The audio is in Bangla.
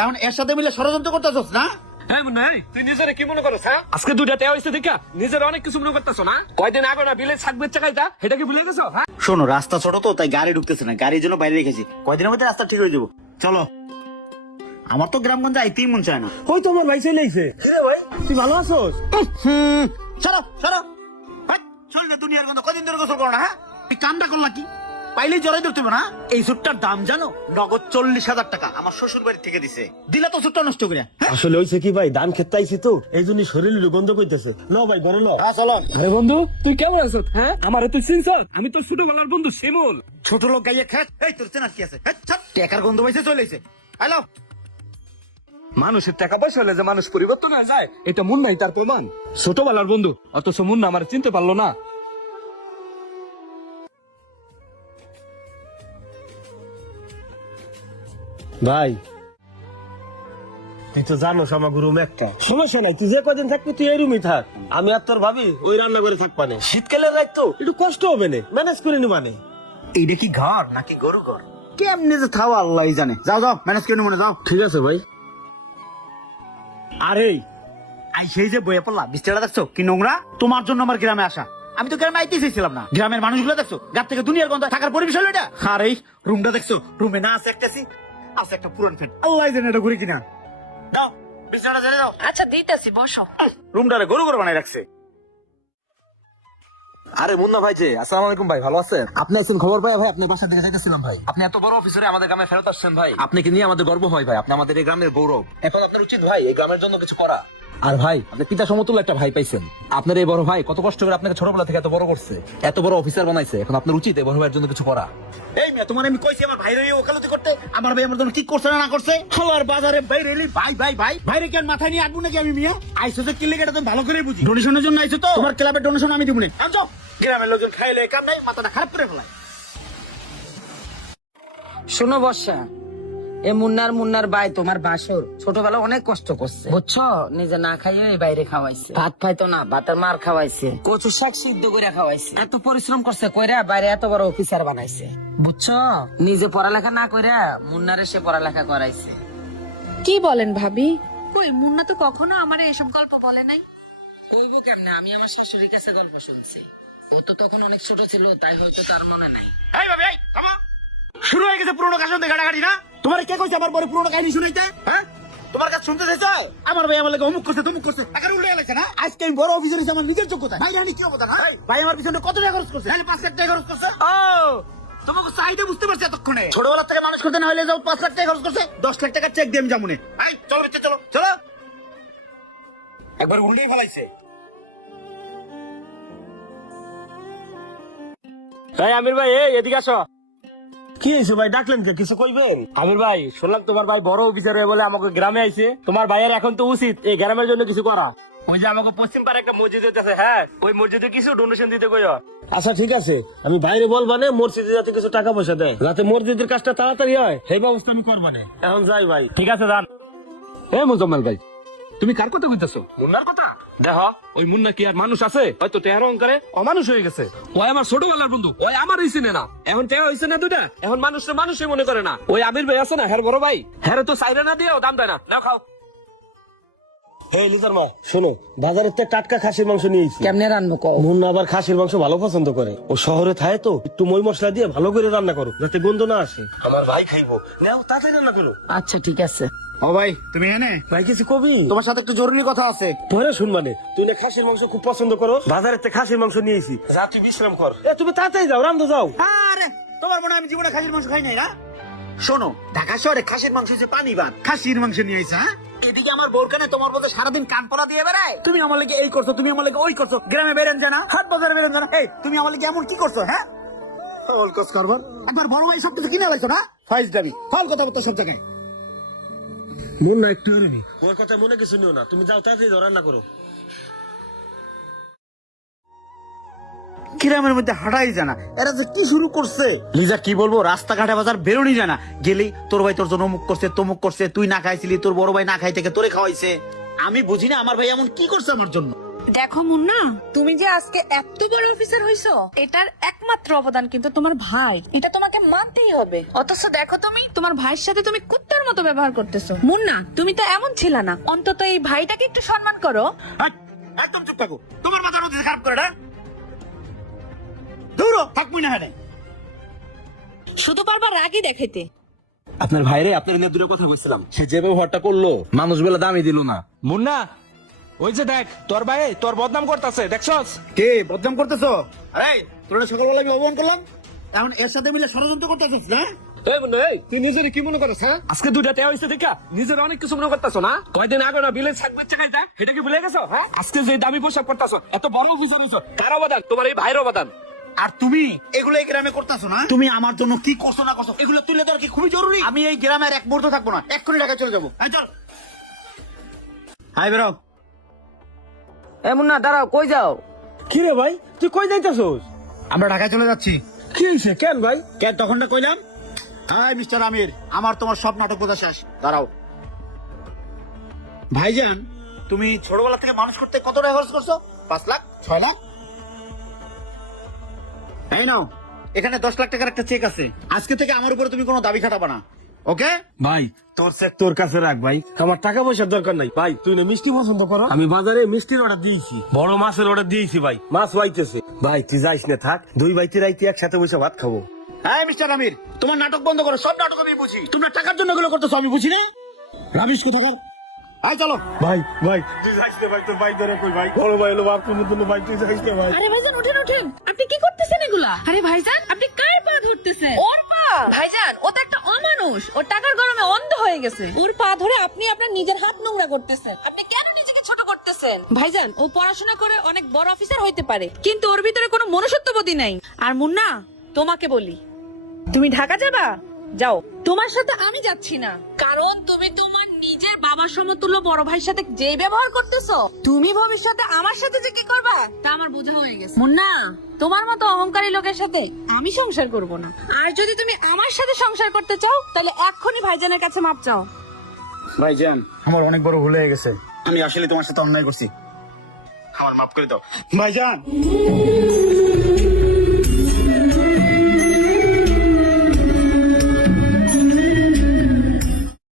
এখন এর সাথে মিলে ষড়যন্ত্র করতেছস না? হ্যাঁ মুন্না, তুই নিজের কি মনে করছ? হ্যাঁ, আজকে দুইটা তেও হইছে দেখা নিজের অনেক কিছু মনে করতেছ না? কয়দিন আগে না বিলে শাক বেচা খাইতা, এটা কি ভুলে গেছো? হ্যাঁ, শোনো, রাস্তা ছোট তো তাই গাড়ি ঢুকতেছে না, গাড়ির জন্য বাইরে রেখেছি। কয়দিনের মধ্যে রাস্তা ঠিক হয়ে যাবো। চলো, আমার তো গ্রামগঞ্জে আইতেই মন চায় না। ওই তো আমার ভাই চলে আইছে। ভাই তুই ভালো আছোস? সরো সরো, চল না, দুনিয়ার গন্ধ। কদিন ধরে গোসল করো না? হ্যাঁ, এই কামটা করলা কি? পাইলেই জড়াই ধরতে হবে না? এই সুটটার দাম জানো? নগদ 40,000 টাকা আমার শ্বশুর বাড়ি থেকে দিছে। দিলা তো সুটটা নষ্ট করে। আসলে হইছে কি ভাই, ধান খেতে আইছি তো এই জন্য শরীরের গন্ধ কইতেছে। ল ভাই ঘরে ল। হ্যাঁ চলো। আরে বন্ধু, তুই কেমন আছিস? হ্যাঁ, আমারে তুই চিনছ? আমি তোর ছোটবেলার বন্ধু শিমুল। ছোট লোক গাইয়ে খেত। এই তোর চেনার কি আছে? টেকার গন্ধ পাইছে, চলে এসে। হ্যালো, মানুষের টাকা পয়সা হলে যে মানুষ পরিবর্তন হয়ে যায়, এটা মুন্নাই তার প্রমাণ। ছোটবেলার বন্ধু, অথচ মুন্না আমার চিনতে পারলো না। ভাই তুই তো জানোস আমার রুম একটা। সমস্যা নাই, তুই যে কদিন থাকবি তুই এই রুমই থাক। আমি আর তোর ভাবি ওই রান্না করে থাকবানে। শীতকালের রাত তো একটু কষ্ট হবে না, ম্যানেজ করে নিবানে। এইটা কি ঘর নাকি গরু ঘর? কেমনে যে থাও আল্লাহ জানে। যাও যাও, ম্যানেজ করে মনে যাও। ঠিক আছে ভাই। আরে আই সেই যে বইয়ে পড়লা, বিস্তারটা দেখছো কি নোংরা? তোমার জন্য আমার গ্রামে আসা। আমি তো গ্রামে আইতে চাইছিলাম না। গ্রামের মানুষগুলো দেখছো, গাছ থেকে দুনিয়ার গন্ধ। থাকার পরিবেশ হলো এটা? আর এই রুমটা দেখছো, রুমে না আছে একটা আছে একটা পুরান ফ্যান। আল্লাহ জানে এটা ঘুরে কিনা। দাও বিস্তারটা ছেড়ে দাও। আচ্ছা দিতেছি, বসো। রুমটারে গরু ঘর বানাই রাখছে। আরে মুন্না ভাই যে, আসসালামু আলাইকুম ভাই, ভালো আছেন? আপনি আছেন খবর পাই ভাই, আপনার বাসা থেকে যাইতেছিলাম ভাই। আপনি এত বড় অফিসারে আমাদের গ্রামে ফেরত আসছেন ভাই, আপনাকে নিয়ে আমাদের গর্ব হয় ভাই। আপনি আমাদের এই গ্রামের গৌরব। এখন আপনার উচিত ভাই এই গ্রামের জন্য কিছু করা। আর ভাই, আপনি পিতা সমতুল্য একটা ভাই পাইছেন। আপনার এই বড় ভাই কত কষ্ট করে আপনাকে ছোটবেলা থেকে এত বড় করছে, এত বড় অফিসার বানাইছে। এখন আপনার উচিত এই বড় ভাইয়ের জন্য কিছু করা। এই মেয়ে, তোমার আমি কইছি আমার ভাইরে ওকালতি করতে। আমার ভাই আমার জন্য কি করছে না করছে? খালার বাজারে বাইরে এলি ভাই ভাই ভাই ভাইরে কেন মাথায় নিয়ে আটবো নাকি আমি? মিয়া আইসো যে কিল্লে কেটে তুমি ভালো করে বুঝি। ডোনেশনের জন্য আইছো তো, তোমার ক্লাবের ডোনেশন আমি দিব না। আনছো গ্রামের লোকজন খাইলে কাম নাই, মাথাটা খারাপ করে ফেলায়। শোনো বর্ষা, এ মুন্নার ভাই তোমার বাসর ছোটবেলা অনেক কষ্ট করছে, বুঝছো? নিজে না খাইয়ে এই বাইরে খাওয়াইছে। ভাত পাইতো না, ভাতের মার খাওয়াইছে, কচু শাক সিদ্ধ করে খাওয়াইছে। এত পরিশ্রম করছে কইরা বাইরে এত বড় অফিসার বানাইছে, বুঝছো? নিজে পড়ালেখা না কইরা মুন্নারে সে পড়ালেখা করাইছে। কি বলেন ভাবি? কই, মুন্না তো কখনো আমারে এসব গল্প বলে নাই। কইবো কেমনে? আমি আমার শাশুড়ির কাছে গল্প শুনছি। ও তো তখন অনেক ছোট ছিল, তাই হয়তো তার মনে নাই। এই ভাবি, এই থামো। শুরু হয়ে গেছে পুরোনো কাহিনী দিয়ে গাড়াগাড়ি না? তোমার কে কইছে আমার বড় পুরোনো কাহিনী শুনাইতে? হ্যাঁ, তোমার কাছে শুনতে চাইছো? আমার ভাই আমার লাগে অমুক করছে তমুক করছে, টাকা উল্টে গেছে না? আজকে আমি বড় অফিসার হিসেবে আমার নিজের যোগ্যতা। ভাই জানি কি অবদান। ভাই আমার পিছনে কত টাকা খরচ করছে? 5 লাখ টাকা খরচ করছে। ও, তোমাকে চাহিদা বুঝতে পারছি এতক্ষণে। ছোটবেলা থেকে মানুষ করতে না হলে যাও 5 লাখ টাকা খরচ করছে। 10 লাখ টাকা চেক দিয়ে আমি যাবো না। এই চলো ভিতরে, চলো চলো। একবার উল্টেই ফেলাইছে। ভাই আমির ভাই, এদিকে আসো। কি হয়েছে ভাই, ডাকলেন যে কিছু কইবেন? আমির ভাই, শুনলাম তোমার ভাই বড় অফিসার হয়ে বলে আমাকে গ্রামে আইছে। তোমার ভাইয়ের এখন তো উচিত এই গ্রামের জন্য কিছু করা। ওই যে আমাকে পশ্চিম পাড়ে একটা মসজিদ হইতেছে, হ্যাঁ, ওই মসজিদে কিছু ডোনেশন দিতে কইও। আচ্ছা ঠিক আছে, আমি বাইরে বলবানে মসজিদে যাতে কিছু টাকা পয়সা দেয়, যাতে মসজিদের কাজটা তাড়াতাড়ি হয় সেই ব্যবস্থা আমি করবানে। এখন যাই ভাই। ঠিক আছে, যান। এ মুজাম্মেল ভাই, তুমি কার কথা কইতেছো? মুন্নার কথা? দেখো, ওই মুন্না কি আর মানুষ আছে? হয়তো টেহার অহংকারে অমানুষ হয়ে গেছে। ওই আমার ছোটবেলার বন্ধু, ওই আমারই চিনে না। এখন টেহা হইছে না দুটা, এখন মানুষের মানুষই মনে করে না। ওই আমির ভাই আছে না, হ্যার বড় ভাই, হ্যারে তো সাইরে না দিয়েও দাম দেয় না। নাও খাও। হে লিজার মা, শোনো, বাজারের থেকে টাটকা খাসির মাংস নিয়েছি। কেমনে রান্না কও? মুন্না আবার খাসির মাংস ভালো পছন্দ করে। ও শহরে থাকে তো, একটু মই মশলা দিয়ে ভালো করে রান্না করো, যাতে গন্ধ না আসে। আমার ভাই খাইবো, নাও তাড়াতাড়ি রান্না করো। আচ্ছা ঠিক আছে। ও ভাই, তুমি এনে ভাই কিছু কবি? তোমার সাথে একটু জরুরি কথা আছে। পরে শুনবানে। তুই না খাসির মাংস খুব পছন্দ করো, বাজারের থেকে খাসির মাংস নিয়েছি। যা তুই বিশ্রাম কর। তুমি তাড়াতাড়ি যাও, রান্ধো যাও। আরে তোমার মনে হয় আমি জীবনে খাসির মাংস খাই নাই না? শোনো, ঢাকা শহরে খাসির মাংস হচ্ছে পানি ভাত। খাসির মাংস নিয়ে আইসা, হ্যাঁ? এদিকে আমার বোরকানে তোমার বলতে সারাদিন কান পলা দিয়ে বেড়ায়। তুমি আমার লাগে এই করছো, তুমি আমার লাগে ওই করছো। গ্রামে বেরেন জানা, হাট বাজারে বেরেন জানা। এই তুমি আমার লাগে এমন কি করছো? হ্যাঁ, ফল কস করবার একবার বড় ভাই সব কিছু কিনে লাইছো না? ফাইজ দাবি ফল কথা বলতো সব জায়গায়। মুন্না একটু হরিনি, ওর কথা মনে কিছু নিও না। তুমি যাও তাড়াতাড়ি যাও, রান্না করো। গ্রামের মধ্যে হাঁটাই জানা, এরা যে কি শুরু করছে। লিজা কি বলবো, রাস্তাঘাটে বাজার বেরোনি জানা। গেলেই তোর ভাই তোর জন্য অমুক করছে তমুক করছে, তুই না খাইছিলি, তোর বড় ভাই না খাই থেকে তোরে খাওয়াইছে। আমি বুঝি না আমার ভাই এমন কি করছে আমার জন্য। দেখো মুন্না, তুমি যে আজকে এত বড় অফিসার হইছো, এটার একমাত্র অবদান কিন্তু তোমার ভাই। এটা তোমাকে মানতেই হবে। অথচ দেখো তুমি তোমার ভাইয়ের সাথে তুমি কুত্তার মতো ব্যবহার করতেছো। মুন্না, তুমি তো এমন ছিল না, অন্তত এই ভাইটাকে একটু সম্মান করো। হাট, একদম চুপ থাকো। তোমার মাথার মধ্যে খারাপ করে না, দৌড়ো থাকবই না। হ্যাঁ, শুধু পারবা রাগই দেখাইতে। আপনার ভাইরে আপনার নিয়ে দূরে কথা কইছিলাম, সে যে ব্যবহারটা করলো মানুষ বেলা দামই দিল না। মুন্না, ওই যে দেখ তোর ভাই তোর বদনাম করতেছে, দেখছস? কে বদনাম করতেছো? আরে তোরা সকালবেলা আমি অপমান করলাম, এখন এর সাথে মিলে ষড়যন্ত্র করতেছিস না? এই মুন্না, এই তুই নিজের কি মনে করছ? হ্যাঁ, আজকে দুইটা টেয়া হইছে দেখা নিজের অনেক কিছু মনে করতেছ না? কয়দিন আগে না বিলের শাক বাচ্চা খাইতা, এটা কি ভুলে গেছো? হ্যাঁ, আজকে যে দামি পোশাক পরতাছ, এত বড় অফিসার হইছো, কার অবদান? তোমার এই ভাইয়ের অবদান। আর তুমি এগুলো এই গ্রামে করতেছো না? তুমি আমার জন্য কি করছো না করছো এগুলো তুলে ধরা কি খুবই জরুরি? আমি এই গ্রামের এক মুহূর্ত থাকবো না, এক্ষুনি ঢাকা চলে যাবো। এই চল, হাই বেরো। এ মুন্না দাঁড়াও, কই যাও? কি রে ভাই, তুই কই যাইতাছস? আমরা ঢাকায় চলে যাচ্ছি। কি হইছে কেন ভাই? কে তখন না কইলাম? হাই মিস্টার আমির, আমার তোমার সব নাটক বোঝা শেষ, দাঁড়াও। ভাইজান, তুমি ছোটবেলা থেকে মানুষ করতে কত টাকা খরচ করছো? 5 লাখ, 6 লাখ? এই নাও, এখানে 10 লাখ টাকার একটা চেক আছে। আজকে থেকে আমার উপরে তুমি কোনো দাবি খাটাবা না, ওকে? ভাই তোর চেক তোর কাছে রাখ ভাই, আমার টাকা পয়সার দরকার নাই। ভাই তুই না মিষ্টি পছন্দ করো, আমি বাজারে মিষ্টির অর্ডার দিয়েছি, বড় মাছের অর্ডার দিয়েছি ভাই, মাছ হইতেছে। ভাই তুই যাইস না, থাক, দুই ভাইতে রাইতে একসাথে বসে ভাত খাবো। হ্যাঁ মিস্টার আমির, তোমার নাটক বন্ধ করো, সব নাটক আমি বুঝি। তোমরা টাকার জন্য এগুলো করতেছো, আমি বুঝি না। রাবিশ কোথাকার। হাই চলো। ভাই ভাই তুই যাইস না ভাই, তোর ভাই ধরে কই ভাই, বড় ভাই হলো বাপ তুমি তুমি ভাই, তুই যাইস না ভাই। আরে ভাইজান উঠেন উঠেন, আপনি কি করতেছেন এগুলা? আরে ভাইজান, আপনি কার পা ধরতেছেন? ওর পা? ভাইজান, ও তো একটা অমানুষ, ও টাকার গরমে অন্ধ হয়ে গেছে। ওর পা ধরে আপনি আপনার নিজের হাত নোংরা করতেছেন। আপনি কেন নিজেকে ছোট করতেছেন? ভাইজান, ও পড়াশোনা করে অনেক বড় অফিসার হইতে পারে, কিন্তু ওর ভিতরে কোনো মনুষ্যত্ববোধই নাই। আর মুন্না, তোমাকে বলি, তুমি ঢাকা যাবা? যাও, তোমার সাথে আমি যাচ্ছি না, কারণ তুমি তোমার নিজের বাবার সমতুল্য বড় ভাইয়ের সাথে যে ব্যবহার করতেছো, তুমি ভবিষ্যতে আমার সাথে যে কি করবা তা আমার বোঝা হয়ে গেছে। মুন্না, তোমার মতো অহংকারী লোকের সাথে আমি সংসার করব না। আর যদি তুমি আমার সাথে সংসার করতে চাও, তাহলে এক্ষুনি ভাইজানের কাছে মাপ চাও। ভাইজান, আমার অনেক বড় ভুল হয়ে গেছে, আমি আসলে তোমার সাথে অন্যায় করছি, আমার মাফ করে দাও ভাইজান।